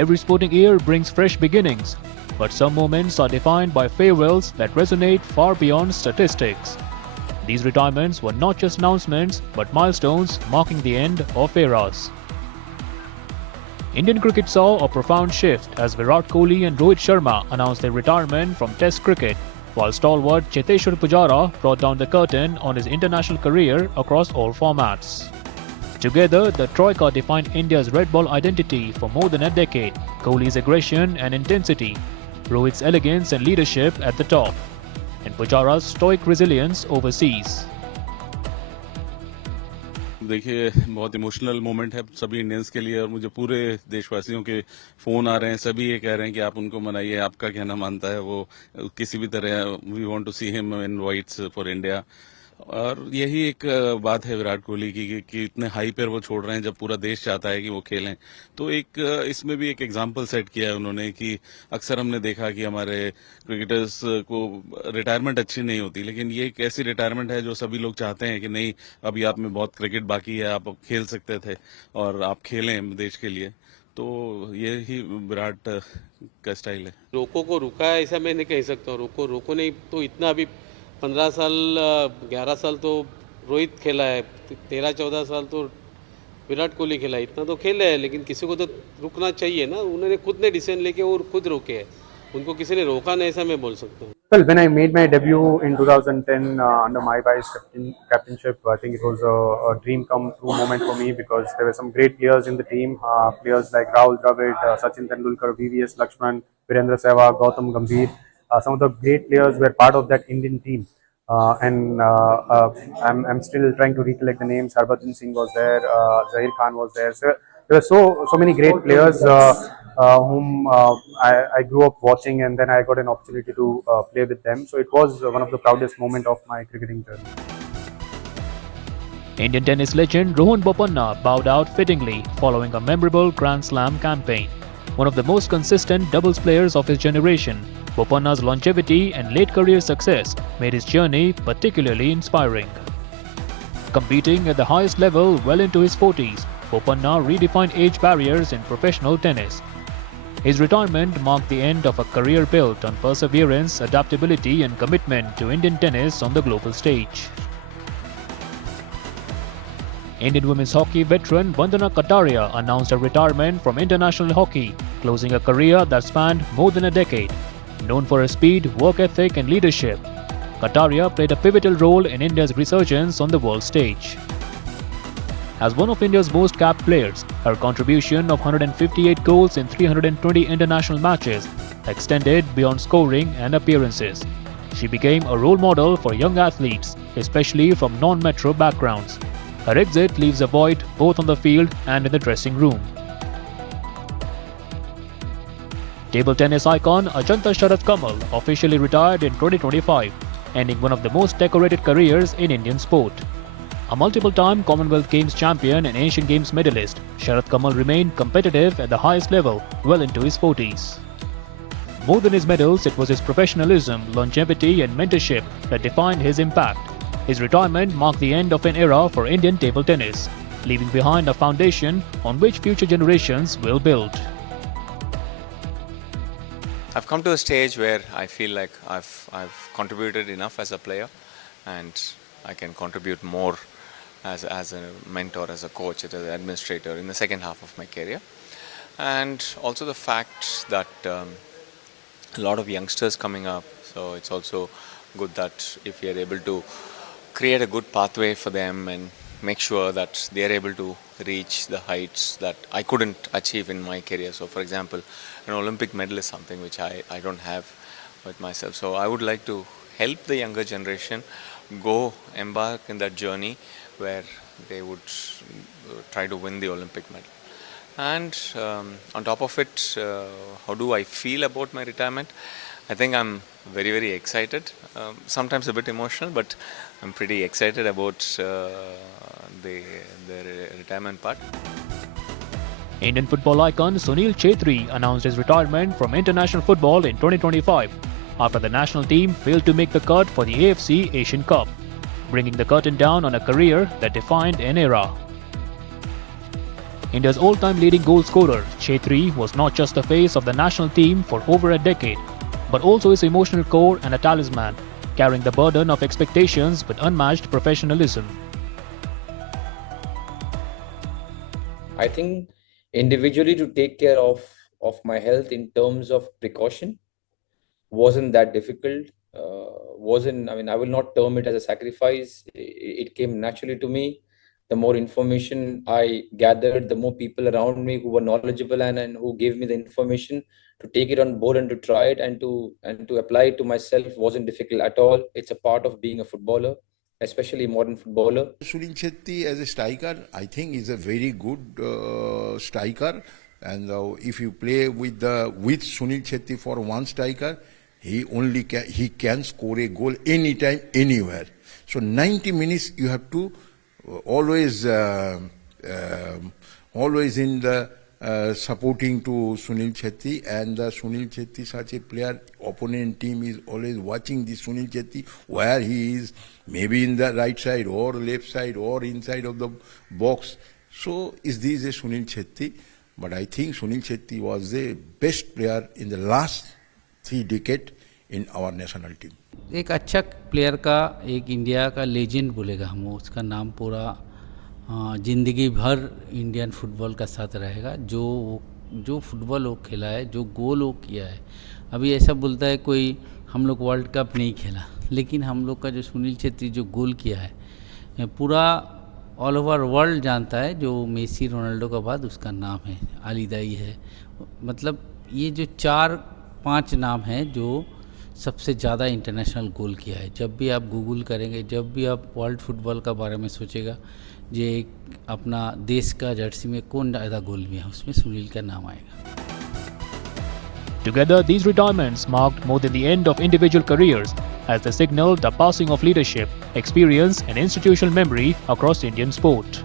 Every sporting year brings fresh beginnings, but some moments are defined by farewells that resonate far beyond statistics. These retirements were not just announcements, but milestones marking the end of eras. Indian cricket saw a profound shift as Virat Kohli and Rohit Sharma announced their retirement from Test cricket, while stalwart Cheteshwar Pujara brought down the curtain on his international career across all formats. Together, the Troika defined India's red ball identity for more than a decade. Kohli's aggression and intensity, Rohit's elegance and leadership at the top, and Pujara's stoic resilience overseas. देखिए बहुत emotional moment है सभी Indians के लिए और मुझे पूरे देशवासियों के फ़ोन आ रहे हैं, सभी ये कह रहे हैं कि आप उनको मनाइए, आपका कहना मानता है वो किसी भी तरह we want to see him in whites for India. और यही एक बात है विराट कोहली की कि इतने हाई पर वो छोड़ रहे हैं जब पूरा देश चाहता है कि वो खेलें। तो एक इसमें भी एक एग्जाम्पल सेट किया है उन्होंने कि अक्सर हमने देखा कि हमारे क्रिकेटर्स को रिटायरमेंट अच्छी नहीं होती, लेकिन ये एक ऐसी रिटायरमेंट है जो सभी लोग चाहते हैं कि नहीं, अभी आप में बहुत क्रिकेट बाकी है, आप खेल सकते थे और आप खेलें देश के लिए। तो ये ही विराट का स्टाइल है। रोको को रुका है ऐसा मैं नहीं कह सकता, रोको नहीं तो इतना अभी 15 साल 11 साल तो रोहित खेला है, 13-14 साल तो विराट कोहली खेला है, इतना तो खेला है, लेकिन किसी को तो रुकना चाहिए ना। उन्होंने खुद ने डिसीजन लेके और खुद रोके हैं, उनको किसी ने रोका नहीं ऐसा मैं बोल सकता हूँ। Well, when I made my debut in 2010 under my vice captainship, I think it was a dream come true moment for me because there were some great players in the team, players like Rahul Dravid, Sachin Tendulkar, VVS Lakshman, Virendra Sehwag, Gautam Gambhir. Some of the great players were part of that Indian team, and I'm still trying to recollect the names. Harbhajan Singh was there, Zahir Khan was there. So there were so many great players whom I grew up watching, and then I got an opportunity to play with them. So it was one of the proudest moments of my cricketing journey. Indian tennis legend Rohan Bopanna bowed out fittingly following a memorable Grand Slam campaign. One of the most consistent doubles players of his generation, Bopanna's longevity and late career success made his journey particularly inspiring. Competing at the highest level well into his 40s, Bopanna redefined age barriers in professional tennis. His retirement marked the end of a career built on perseverance, adaptability and commitment to Indian tennis on the global stage. Indian women's hockey veteran Vandana Kataria announced her retirement from international hockey, closing a career that spanned more than a decade. Known for her speed, work ethic and leadership, Kataria played a pivotal role in India's resurgence on the world stage. As one of India's most capped players, her contribution of 158 goals in 320 international matches extended beyond scoring and appearances. She became a role model for young athletes, especially from non-metro backgrounds. Her exit leaves a void both on the field and in the dressing room. Table tennis icon Ajanta Sharat Kamal officially retired in 2025, ending one of the most decorated careers in Indian sport. A multiple-time Commonwealth Games champion and Asian Games medalist, Sharat Kamal remained competitive at the highest level well into his 40s. More than his medals, it was his professionalism, longevity and mentorship that defined his impact. His retirement marked the end of an era for Indian table tennis, leaving behind a foundation on which future generations will build. I've come to a stage where I feel like I've contributed enough as a player, and I can contribute more as a mentor, as a coach, as an administrator in the second half of my career. And also the fact that a lot of youngsters coming up, so it's also good that if we are able to create a good pathway for them and make sure that they are able to reach the heights that I couldn't achieve in my career. So for example, an Olympic medal is something which I don't have with myself. So I would like to help the younger generation go embark in that journey where they would try to win the Olympic medal. And on top of it, how do I feel about my retirement? I think I'm very, very excited, sometimes a bit emotional, but I'm pretty excited about the retirement part. Indian football icon Sunil Chhetri announced his retirement from international football in 2025 after the national team failed to make the cut for the AFC Asian Cup, bringing the curtain down on a career that defined an era. India's all-time leading goal scorer, Chhetri, was not just the face of the national team for over a decade, but also its emotional core and a talisman, carrying the burden of expectations with unmatched professionalism. I think individually to take care of my health in terms of precaution wasn't that difficult. I will not term it as a sacrifice. It came naturally to me. The more information I gathered, the more people around me who were knowledgeable and who gave me the information to take it on board and to try it and to apply it to myself wasn't difficult at all. It's a part of being a footballer, especially a modern footballer. Sunil Shetty as a striker, I think is a very good striker. And if you play with Sunil Shetty for one striker, he can score a goal anytime, anywhere. So 90 minutes you have to always in the supporting to Sunil Shetty, and Sunil Shetty, such a player, opponent team is always watching this Sunil Shetty where he is, maybe in the right side or left side or inside of the box. So is this a Sunil Shetty? But I think Sunil Shetty was the best player in the last 3 decades in our national team. एक अच्छा player का, एक India का legend बोलेगा हम, उसका नाम पूरा ज़िंदगी भर इंडियन फुटबॉल का साथ रहेगा। जो फुटबॉल वो खेला है, जो गोल वो किया है। अभी ऐसा बोलता है कोई हम लोग वर्ल्ड कप नहीं खेला, लेकिन हम लोग का जो सुनील छेत्री जो गोल किया है पूरा ऑल ओवर वर्ल्ड जानता है। जो मेसी रोनाल्डो का बाद उसका नाम है, अलीदाई है। मतलब ये जो 4-5 नाम हैं जो सबसे ज़्यादा इंटरनेशनल गोल किया है। जब भी आप गूगल करेंगे, जब भी आप वर्ल्ड फुटबॉल का बारे में सोचेगा, ये अपना देश का जर्सी में कौन ज़्यादा गोल में है, उसमें सुनील का नाम आएगा। Together, these retirements marked more than the end of individual careers, as they signaled the passing of leadership, experience, and institutional memory across Indian sport.